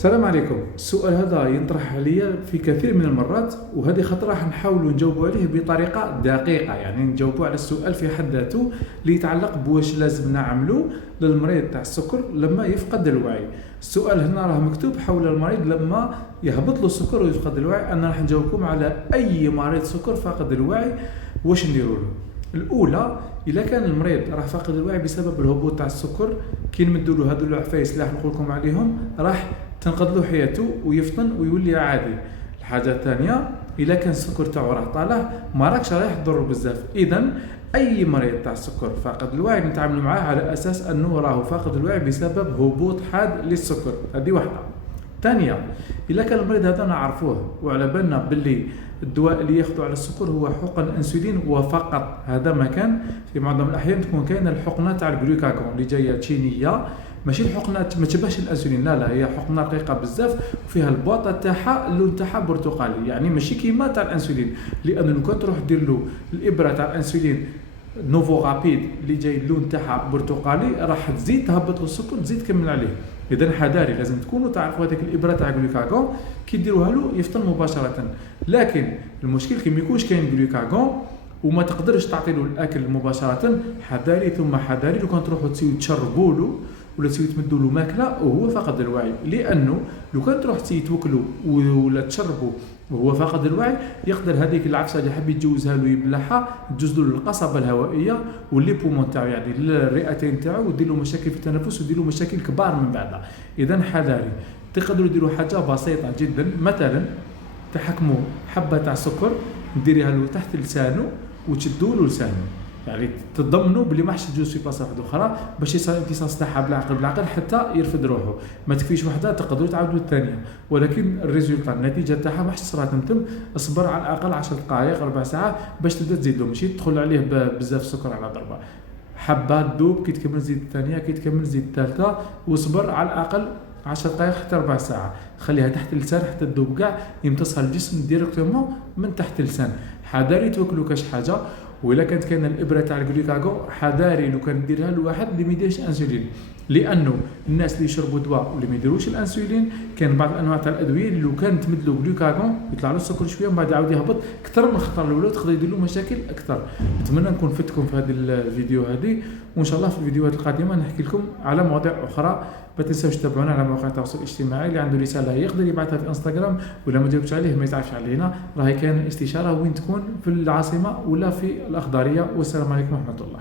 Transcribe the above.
السلام عليكم. السؤال هذا ينطرح عليا في كثير من المرات، وهذه خطرة راح نحاولوا نجاوبوا عليه بطريقة دقيقة، يعني نجاوبوا على السؤال في حد ذاته اللي يتعلق بواش لازم نعملوا للمريض تاع السكر لما يفقد الوعي. السؤال هنا راه مكتوب حول المريض لما يهبط له السكر ويفقد الوعي. انا راح نجاوبكم على اي مريض سكر فاقد الوعي واش نديروا له. الاولى، اذا كان المريض راه فاقد الوعي بسبب الهبوط تاع السكر، كي نمدوا له هذو العفايس اللي راح نقول لكم عليهم راح تنقذ له حياته ويفطن ويولي عادي. الحاجه الثانيه، اذا كان السكر تاعو راه طالع ما راكش رايح تضر بزاف، اذا اي مريض تاع السكر فاقد الوعي نتعامل معاه على اساس انه راه فاقد الوعي بسبب هبوط حاد للسكر. هذه واحده. ثانيه، اذا كان المريض هذا نعرفوه وعلى بالنا باللي الدواء اللي ياخذوا على السكر هو حقن انسولين وفقط، هذا ما كان في معظم الاحيان تكون كاينه الحقنه تاع الجلوكاغون اللي جايه تشينيه، ماشي الحقنات ما تشبهش الانسولين، لا هي حقنه رقيقه بزاف وفيها البواطه تاعها اللون تاعها برتقالي، يعني ماشي كيما تاع الانسولين، لانه لو كان تروح دير له الابره تاع الانسولين نوفو رابيد اللي جاي اللون تاعها برتقالي راح تزيد تهبط له السكر تزيد تكمل عليه. اذا حذاري، لازم تكونوا تعرفوا هذيك الابره تاع الجلوكاغون كي ديروها له يفطن مباشره. لكن المشكل كي ما يكونش كاين جلوكاغون وما تقدرش تعطي له الاكل مباشره، حذاري ثم حذاري لو كان تروحوا تسيو تشربوا له ولا تسيو تمدوا له ماكله وهو فاقد الوعي، لانه لو كان تروح تسيو توكلوا ولا تشربوا وهو فاقد الوعي يقدر هذيك العفسه اللي حاب يتجوزها له يبلعها تجوز له القصبه الهوائيه واللي بومون تاعو، يعني الرئتين تاعو، ودير له مشاكل في التنفس ودير له مشاكل كبار من بعدها. اذا حذاري. تقدروا ديروا حاجه بسيطه جدا، مثلا تحكموا حبه تاع سكر ديريها له تحت لسانه وتشدوا له لسانه، يعني تضمنوا بلي ما حش تجوز في بلاصه واحده اخرى باش يصير امتصاص تاعها بالعقل حتى يرفد روحه. ما تكفيش وحده، تقدروا تعاودوا الثانيه، ولكن الريزولتا النتيجه تاعها ما حش تصرا تمتم. اصبر على الاقل 10 دقائق ربع ساعه باش تبدا تزيد له، ماشي تدخل عليه بزاف سكر على ضربه. حبه تذوب، كي تكمل زيد الثانيه، كي تكمل زيد الثالثه، واصبر على الاقل 10 دقائق حتى ربع ساعه. خليها تحت اللسان حتى تذوب كاع، يمتصها الجسم ديريكتومون من تحت اللسان. حذاري توكلوا كاش حاجه. وإلا كانت كاينه الابره تاع الجلوكاغون حذاري لو كان ديرها لواحد اللي ما يديرش انسولين، لانه الناس اللي يشربوا دواء واللي ما يديروش الانسولين كاين بعض الانواع تاع الادويه اللي لو كان تمد له جلوكاغون يطلع له السكر شويه ومن بعد يعاود يهبط اكثر من الخطر الاولى وتقدر يدير له مشاكل اكثر. نتمنى نكون فدتكم في هذا الفيديو هذه، وان شاء الله في الفيديوهات القادمه نحكي لكم على مواضيع اخرى. ما تنساوش تتابعونا على مواقع التواصل الاجتماعي، اللي عنده رساله يقدر يبعثها في انستغرام، ولا ما جاوبتش عليه ما يتعرفش علينا، راهي كاين استشاره وين تكون في العاصمه ولا في الاخضريه. والسلام عليكم ورحمه الله.